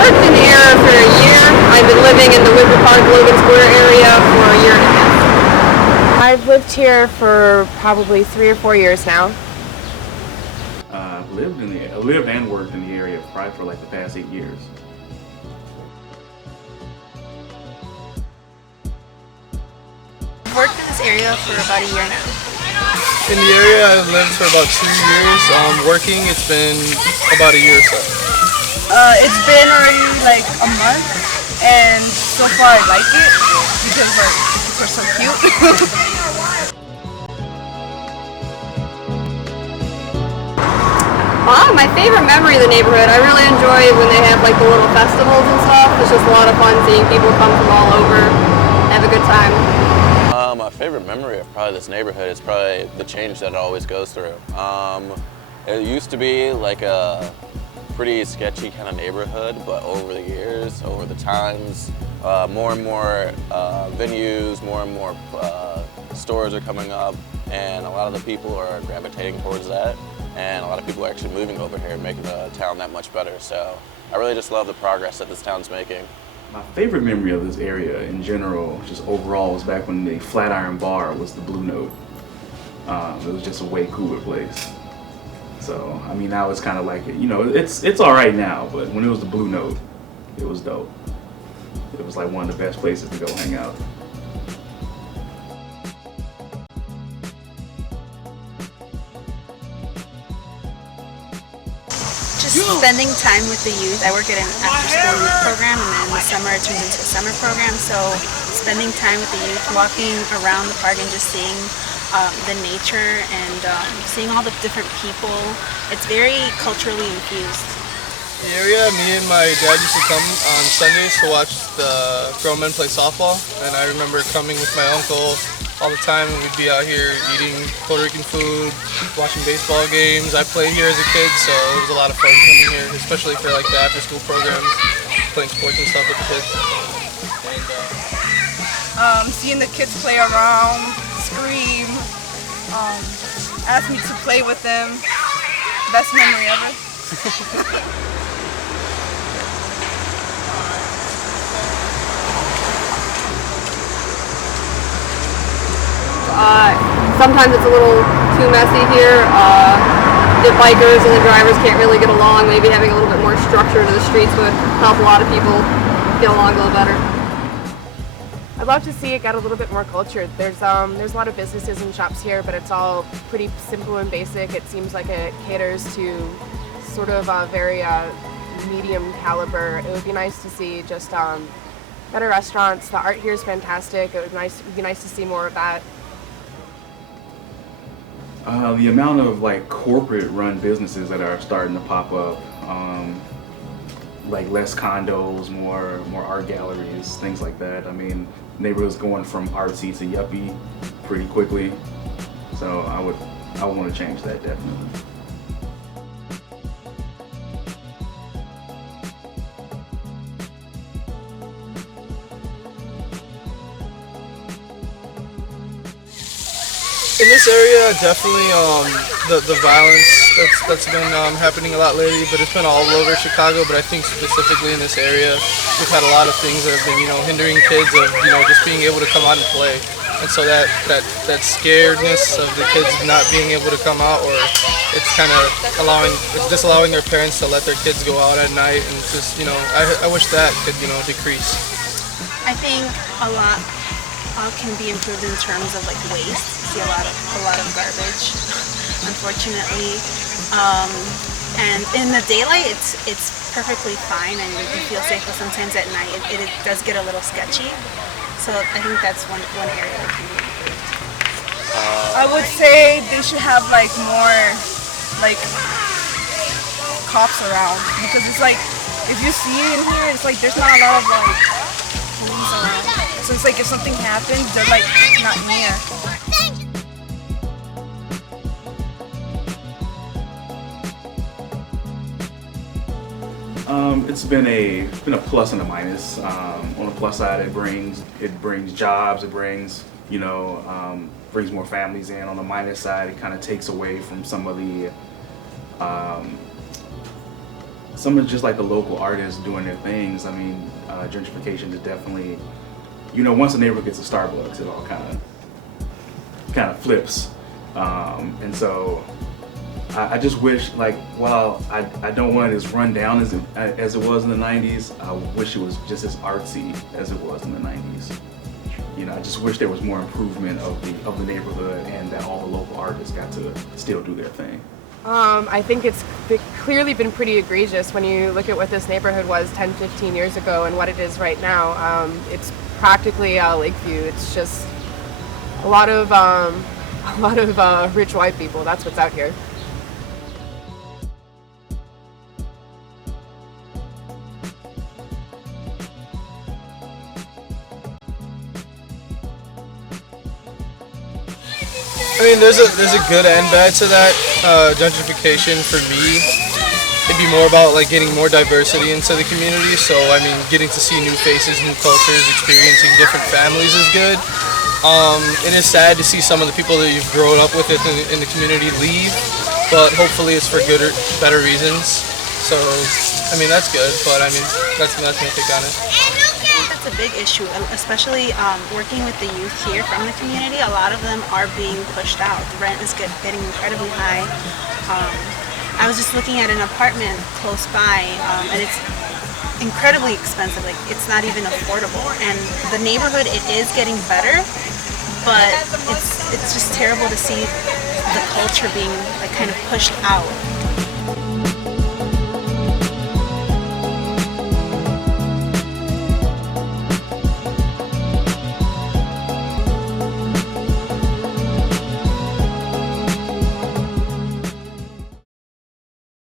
worked in the area for a year. I've been living in the Wicker Park, Logan Square area for a year and a half. I've lived here for probably 3 or 4 years now. Lived and worked in the area probably for like the past 8 years. I've worked in this area for about a year now. In the area, I've lived for about 2 years. Working, it's been about a year or so. It's been already like a month, and so far I like it because we're so cute. My favorite memory of the neighborhood, I really enjoy when they have like the little festivals and stuff. It's just a lot of fun seeing people come from all over, have a good time. My favorite memory of probably this neighborhood is probably the change that it always goes through. It used to be like a pretty sketchy kind of neighborhood, but over the years, over the times, more and more venues, more and more stores are coming up, and a lot of the people are gravitating towards that. And a lot of people are actually moving over here, making the town that much better. So I really just love the progress that this town's making. My favorite memory of this area in general, just overall, was back when the Flatiron Bar was the Blue Note. It was just a way cooler place. So, I mean, now it's kind of like, you know, it's all right now, but when it was the Blue Note, it was dope. It was like one of the best places to go hang out. Just spending time with the youth. I work at an after-school youth program, and then in the summer it turns into a summer program. So spending time with the youth, walking around the park and just seeing the nature and seeing all the different people. It's very culturally infused. The area, me and my dad used to come on Sundays to watch the grown men play softball, and I remember coming with my uncle all the time, and we'd be out here eating Puerto Rican food, watching baseball games. I played here as a kid, so it was a lot of fun coming here, especially for like the after-school programs, playing sports and stuff with the kids. Seeing the kids play around, scream, ask me to play with them. Best memory ever. Sometimes it's a little too messy here. The bikers and the drivers can't really get along. Maybe having a little bit more structure to the streets would help a lot of people get along a little better. I'd love to see it get a little bit more cultured. There's a lot of businesses and shops here, but it's all pretty simple and basic. It seems like it caters to sort of a very medium caliber. It would be nice to see just better restaurants. The art here is fantastic. It would be nice to see more of that. The amount of like corporate-run businesses that are starting to pop up, like less condos, more art galleries, things like that. I mean, neighborhoods going from artsy to yuppie pretty quickly. So I would want to change that definitely. In this area, definitely the violence that's been happening a lot lately, but it's been all over Chicago. But I think specifically in this area, we've had a lot of things that have been, hindering kids of, just being able to come out and play. And so that scaredness of the kids not being able to come out, or it's kind of disallowing their parents to let their kids go out at night, and just, I wish that could, decrease. I think a lot can be improved in terms of like waste. See a lot of garbage, unfortunately. And in the daylight, it's perfectly fine, and you feel safe. But sometimes at night, it does get a little sketchy. So I think that's one area that can be improved. I would say they should have like more like cops around, because it's like if you see it in here, it's like there's not a lot of like police around. So it's like if something happens, they're like not near. It's been a plus and a minus. On the plus side, it brings jobs, it brings brings more families in. On the minus side, it kind of takes away from some of some of just like the local artists doing their things. I mean, gentrification is definitely, you know, once a neighborhood gets a Starbucks, it all kind of flips. And so I just wish, like, while I don't want it as run down as it was in the 90s, I wish it was just as artsy as it was in the 90s. You know, I just wish there was more improvement of the neighborhood, and that all the local artists got to still do their thing. I think it's clearly been pretty egregious when you look at what this neighborhood was 10, 15 years ago and what it is right now. It's practically Lakeview. It's just a lot of rich white people. That's what's out here. I mean, there's a good and bad to that. Gentrification for me, it'd be more about like getting more diversity into the community. So I mean, getting to see new faces, new cultures, experiencing different families is good. It is sad to see some of the people that you've grown up with in the community leave, but hopefully it's for good or better reasons. So I mean, that's good. But I mean, that's my take on it. That's a big issue, especially working with the youth here from the community. A lot of them are being pushed out. The rent is getting incredibly high. I was just looking at an apartment close by, and it's incredibly expensive. Like, it's not even affordable. And the neighborhood, it is getting better, but it's just terrible to see the culture being like kind of pushed out.